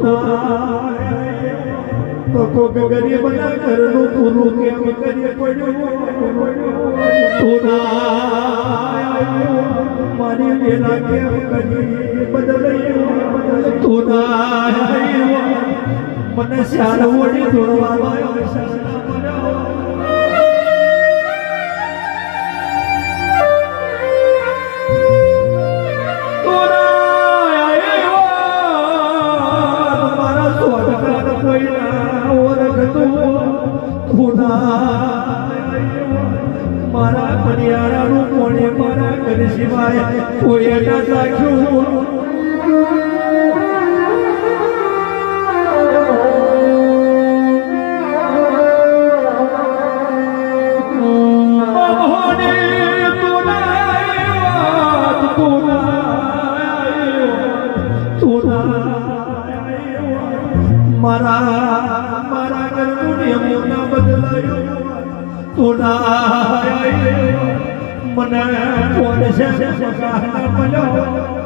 તો કોક ગરીબના ઘરનું પૂરું કેમ કરી પડ્યું મારી વેલા કેમ કરી બદલાયું મને શાર ઓડી દોડવા મારા પરિયારાનું કોણે મારા ઘર સિવાય કોઈ ના રાખ્યું મારા ઘરનું નિયમો ના બદલાયો મને કોણ છે મળ્યો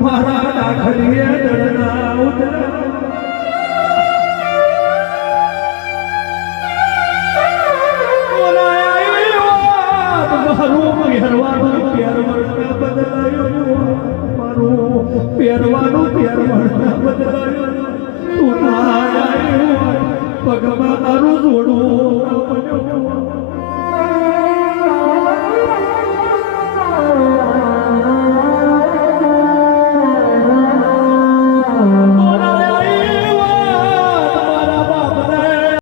મારા દાખલીએ દળના ઉતરા પહેરવાનું બદલાયું તું ના આવ્યું પગમાં તારું જોડું